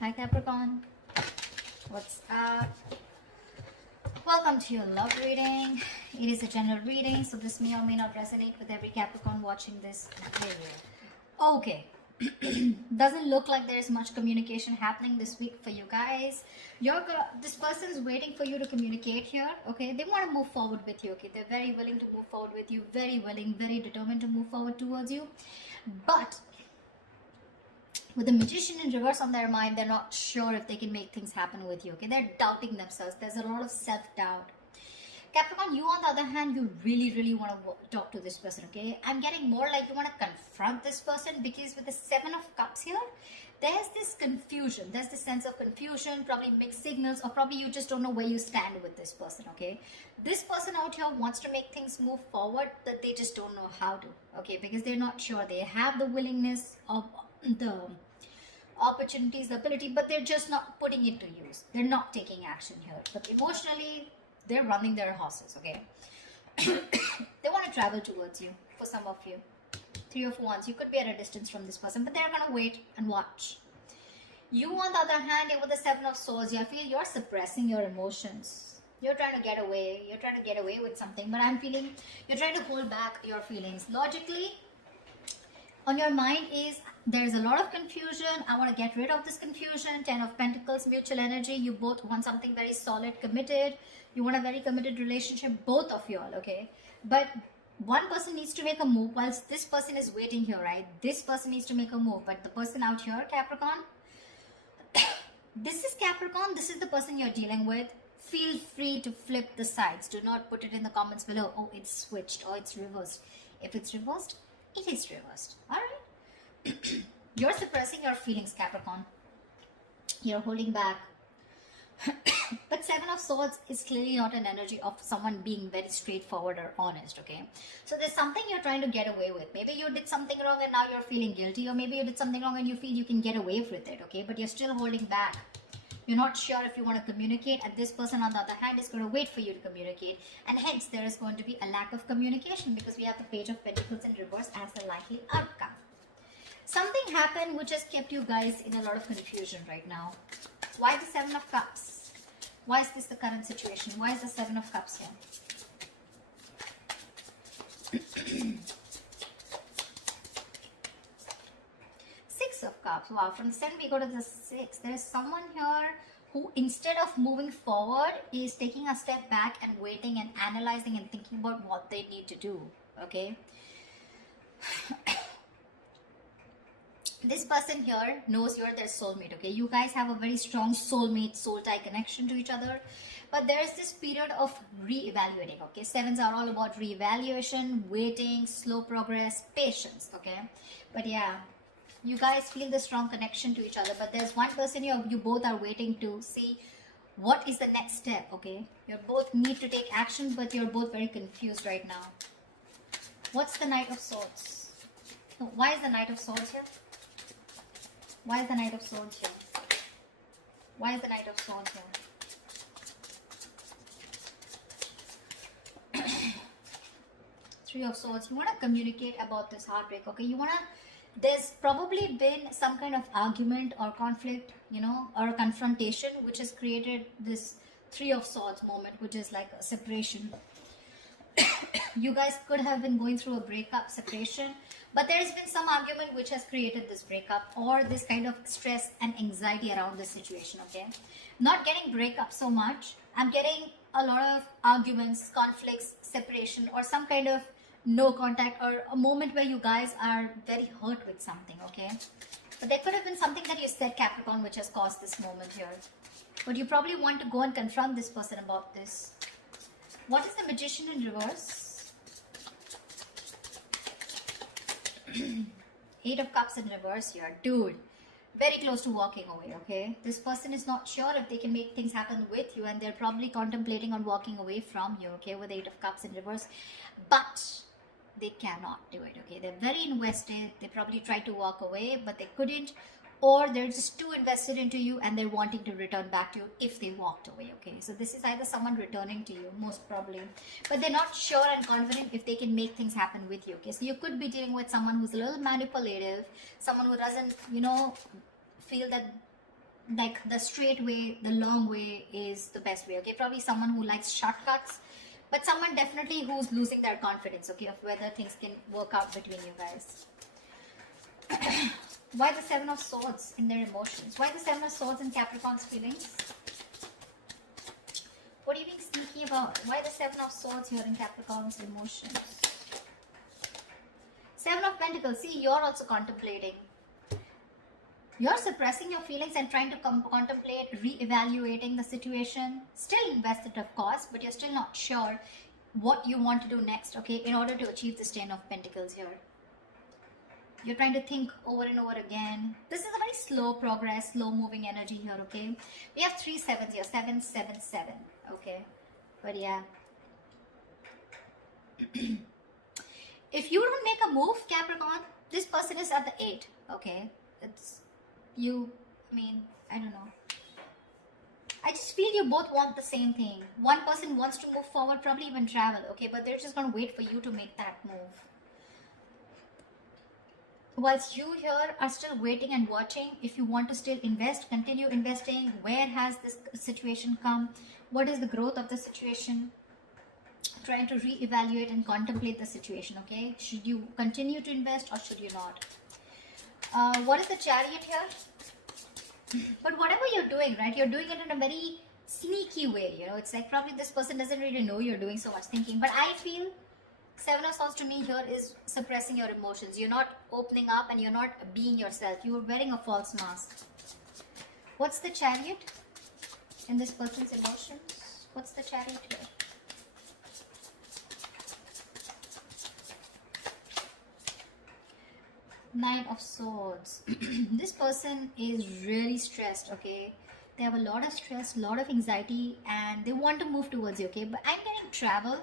Hi Capricorn, what's up? Welcome to your love reading. It is a general reading, so this may or may not resonate with every Capricorn watching this video. Okay, doesn't look like there is much communication happening this week for you guys. This person's waiting for you to communicate here. Okay, they want to move forward with you. Okay, they're very willing to move forward with you, very willing, very determined to move forward towards you, but with the Magician in reverse on their mind, they're not sure if they can make things happen with you. Okay, they're doubting themselves. There's a lot of self-doubt. Capricorn, you on the other hand, you really want to talk to this person. Okay, I'm getting more like you want to confront this person, because with the Seven of Cups here, there's this confusion. There's this sense of confusion, probably mixed signals, or probably you just don't know where you stand with this person. Okay, this person out here wants to make things move forward, but they just don't know how to. Okay, because they're not sure. They have the willingness of the opportunities, the ability, but they're just not putting it to use. They're not taking action here. But emotionally, they're running their horses. Okay, they want to travel towards you. For some of you, Three of Wands, you could be at a distance from this person, but they're gonna wait and watch. You on the other hand, with the Seven of Swords, I feel you're suppressing your emotions. You're trying to get away. You're trying to get away with something, but I'm feeling you're trying to hold back your feelings. Logically, on your mind is there's a lot of confusion. I want to get rid of this confusion. Ten of Pentacles, mutual energy. You both want something very solid, committed. You want a very committed relationship, both of you all, okay? But one person needs to make a move whilst this person is waiting here, right? This person needs to make a move, but the person out here, Capricorn, this is Capricorn. This is the person you're dealing with. Feel free to flip the sides. Do not put it in the comments below. Oh, it's switched or it's reversed. If it's reversed, it is reversed. All right. You're suppressing your feelings, Capricorn. You're holding back. But Seven of Swords is clearly not an energy of someone being very straightforward or honest, okay? So there's something you're trying to get away with. Maybe you did something wrong and now you're feeling guilty, or maybe you did something wrong and you feel you can get away with it, okay? But you're still holding back. You're not sure if you want to communicate, and this person on the other hand is going to wait for you to communicate, and hence there is going to be a lack of communication, because we have the Page of Pentacles in reverse as a likely outcome. Something happened which has kept you guys in a lot of confusion right now. Why the Seven of Cups? Why is this the current situation? Why is the Seven of Cups here? Six of Cups. Wow, from the 7 we go to the 6. There is someone here who, instead of moving forward, is taking a step back and waiting and analyzing and thinking about what they need to do. Okay. This person here knows you're their soulmate. Okay, you guys have a very strong soulmate, soul tie connection to each other, but there's this period of re-evaluating. Okay, sevens are all about re-evaluation, waiting, slow progress, patience. Okay, but yeah, you guys feel the strong connection to each other, but there's one person you both are waiting to see what is the next step. Okay, you both need to take action, but you're both very confused right now. What's the Knight of Swords? Why is the Knight of Swords here? Why is the Knight of Swords here? Why is the Knight of Swords here? Three of Swords. You want to communicate about this heartbreak, okay? You want to... There's probably been some kind of argument or conflict, you know, or confrontation, which has created this Three of Swords moment, which is like a separation. You guys could have been going through a breakup, separation, but there has been some argument which has created this breakup or this kind of stress and anxiety around this situation, okay? Not getting breakup so much. I'm getting a lot of arguments, conflicts, separation, or some kind of no contact, or a moment where you guys are very hurt with something, okay? But there could have been something that you said, Capricorn, which has caused this moment here. But you probably want to go and confront this person about this. What is the Magician in reverse? Eight of Cups in reverse here. Dude, very close to walking away, okay? This person is not sure if they can make things happen with you, and they're probably contemplating on walking away from you, okay, with Eight of Cups in reverse. But they cannot do it, okay? They're very invested. They probably tried to walk away, but they couldn't. Or they're just too invested into you and they're wanting to return back to you if they walked away, okay? So this is either someone returning to you, most probably, but they're not sure and confident if they can make things happen with you, okay? So you could be dealing with someone who's a little manipulative, someone who doesn't, you know, feel that like the straight way, the long way is the best way. Okay, probably someone who likes shortcuts, but someone definitely who's losing their confidence, okay, of whether things can work out between you guys. Why the Seven of Swords in their emotions? Why the Seven of Swords in Capricorn's feelings? What are you being sneaky about? Why the Seven of Swords here in Capricorn's emotions? Seven of Pentacles. See, you're also contemplating. You're suppressing your feelings and trying to contemplate, re-evaluating the situation. Still invested, of course, but you're still not sure what you want to do next, okay, in order to achieve this Ten of Pentacles here. You're trying to think over and over again. This is a very slow progress, slow moving energy here, okay? We have 3 sevens here, 7, 7, 7, okay? But yeah. If you don't make a move, Capricorn, this person is at the 8, okay? It's you, I mean, I don't know. I just feel you both want the same thing. One person wants to move forward, probably even travel, okay? But they're just going to wait for you to make that move. Whilst you here are still waiting and watching, if you want to still invest, continue investing. Where has this situation come? What is the growth of the situation? Trying to re-evaluate and contemplate the situation, okay? Should you continue to invest or should you not? What is the Chariot here? But whatever you're doing, right, you're doing it in a very sneaky way, you know. It's like probably this person doesn't really know you're doing so much thinking. But I feel Seven of Swords to me here is suppressing your emotions. You're not opening up and you're not being yourself. You're wearing a false mask. What's the Chariot in this person's emotions? What's the Chariot here? Nine of Swords. This person is really stressed, okay? They have a lot of stress, a lot of anxiety, and they want to move towards you, okay? But I'm getting travel.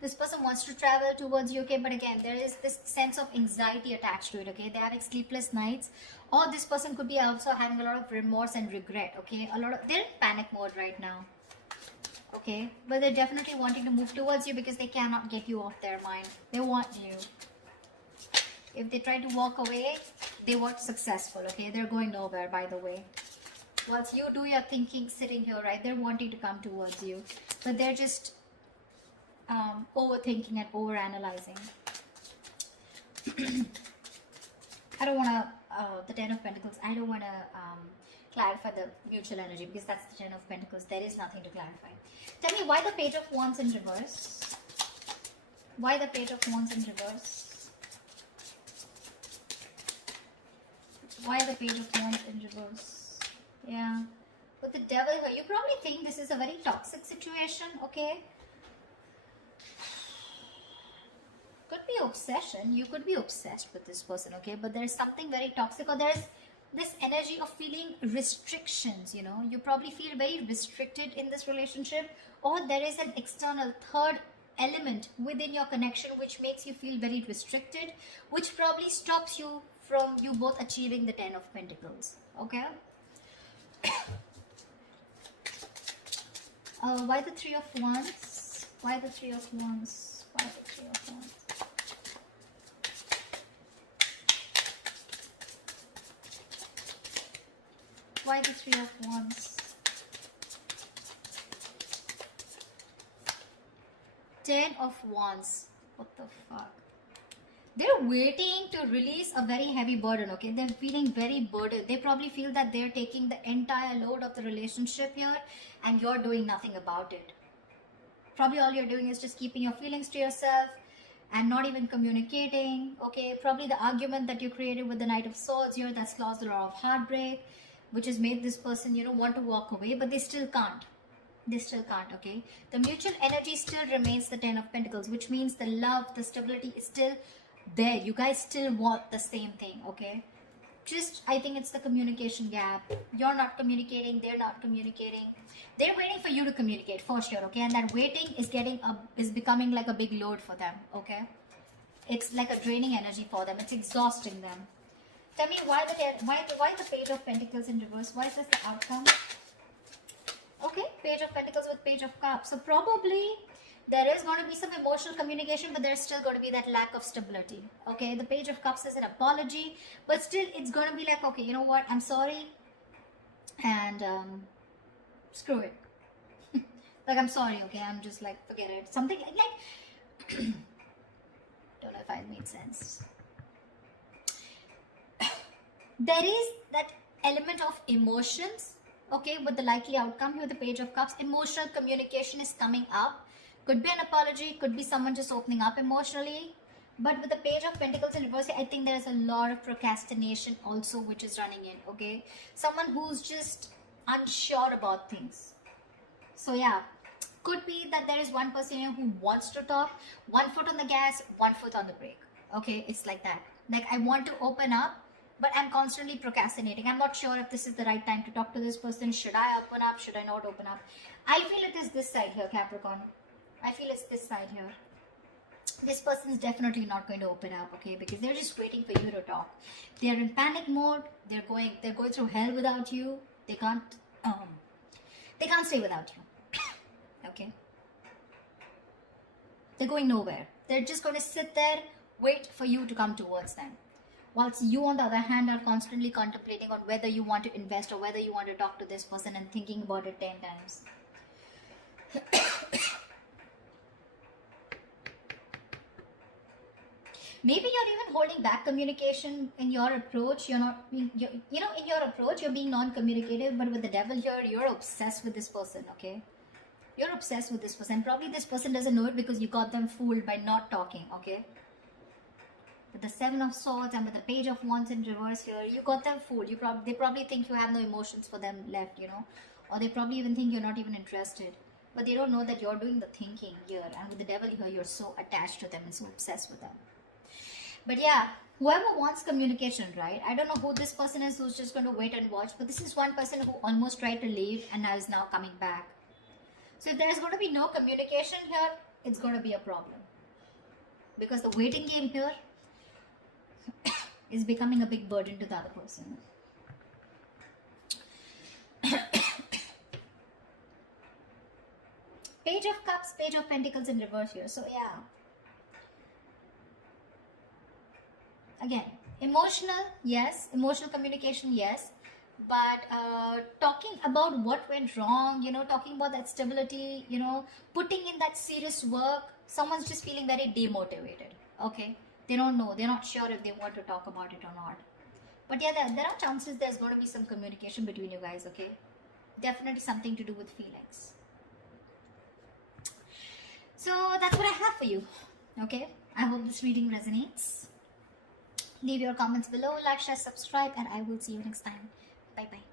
This person wants to travel towards you, okay? But again, there is this sense of anxiety attached to it, okay? They're having sleepless nights. Or this person could be also having a lot of remorse and regret, okay? They're in panic mode right now, okay? But they're definitely wanting to move towards you because they cannot get you off their mind. They want you. If they try to walk away, they weren't successful, okay? They're going nowhere, by the way. Whilst you do your thinking sitting here, right? They're wanting to come towards you. But they're just overthinking and overanalyzing. I don't want to, the Ten of Pentacles, I don't want to clarify the mutual energy because that's the Ten of Pentacles. There is nothing to clarify. Tell me why the Page of Wands in reverse? Why the Page of Wands in reverse? Why the Page of Wands in reverse? Yeah. With the Devil here, you probably think this is a very toxic situation, okay? Could be obsession. You could be obsessed with this person, okay? But there's something very toxic, or there's this energy of feeling restrictions, you know? You probably feel very restricted in this relationship, or there is an external third element within your connection which makes you feel very restricted, which probably stops you from you both achieving the Ten of Pentacles, okay? Why the Three of Wands? Why the Three of Wands? Why the Three of Wands? Why the Three of Wands? Ten of Wands. What the fuck? They're waiting to release a very heavy burden, okay? They're feeling very burdened. They probably feel that they're taking the entire load of the relationship here and you're doing nothing about it. Probably all you're doing is just keeping your feelings to yourself and not even communicating, okay? Probably the argument that you created with the Knight of Swords here, that's caused a lot of heartbreak, which has made this person, you know, want to walk away, but they still can't. They still can't, okay? The mutual energy still remains the Ten of Pentacles, which means the love, the stability is still there. You guys still want the same thing, okay? Just, I think it's the communication gap. You're not communicating, they're not communicating. They're waiting for you to communicate for sure, okay? And that waiting is becoming like a big load for them, okay? It's like a draining energy for them. It's exhausting them. Tell me why the Page of Pentacles in reverse? Why is this the outcome? Okay, Page of Pentacles with Page of Cups. So probably there is going to be some emotional communication, but there's still going to be that lack of stability. Okay, the Page of Cups is an apology, but still it's going to be like, okay, you know what? I'm sorry. and screw it. Like, I'm sorry, okay? I'm just like, forget it. Something like don't know if I made sense. There is that element of emotions, okay, with the likely outcome here, the Page of Cups. Emotional communication is coming up. Could be an apology, could be someone just opening up emotionally. But with the Page of Pentacles in reverse, I think there's a lot of procrastination also which is running in, okay? Someone who's just unsure about things. So yeah, could be that there is one person here who wants to talk, 1 foot on the gas, 1 foot on the brake. Okay, it's like that. Like, I want to open up, but I'm constantly procrastinating. I'm not sure if this is the right time to talk to this person. Should I open up? Should I not open up? I feel it is this side here, Capricorn. I feel it's this side here. This person is definitely not going to open up, okay? Because they're just waiting for you to talk. They're in panic mode. They're going through hell without you. They can't stay without you. Okay, they're going nowhere. They're just going to sit there, wait for you to come towards them, whilst you on the other hand are constantly contemplating on whether you want to invest or whether you want to talk to this person and thinking about it 10 times. Maybe you're even holding back communication in your approach. You're not being, in your approach you're being non-communicative, but with the devil here, you're obsessed with this person, okay? You're obsessed with this person. Probably this person doesn't know it because you got them fooled by not talking, okay? With the 7 of Swords and with the Page of Wands in reverse here, you got them fooled. They probably think you have no emotions for them left, or they probably even think you're not even interested. But they don't know that you're doing the thinking here. And with the devil here, you're so attached to them and so obsessed with them. But yeah, whoever wants communication, right? I don't know who this person is who's just going to wait and watch. But this is one person who almost tried to leave and now is now coming back. So if there's going to be no communication here, it's going to be a problem. Because the waiting game here is becoming a big burden to the other person. Page of Cups, Page of Pentacles in reverse here. So yeah. Again, emotional, yes. Emotional communication, yes. But talking about what went wrong, talking about that stability, putting in that serious work, someone's just feeling very demotivated, okay? They don't know, they're not sure if they want to talk about it or not. But yeah, there are chances there's going to be some communication between you guys, okay? Definitely something to do with feelings. So that's what I have for you, okay? I hope this reading resonates. Leave your comments below, like, share, subscribe, and I will see you next time. Bye-bye.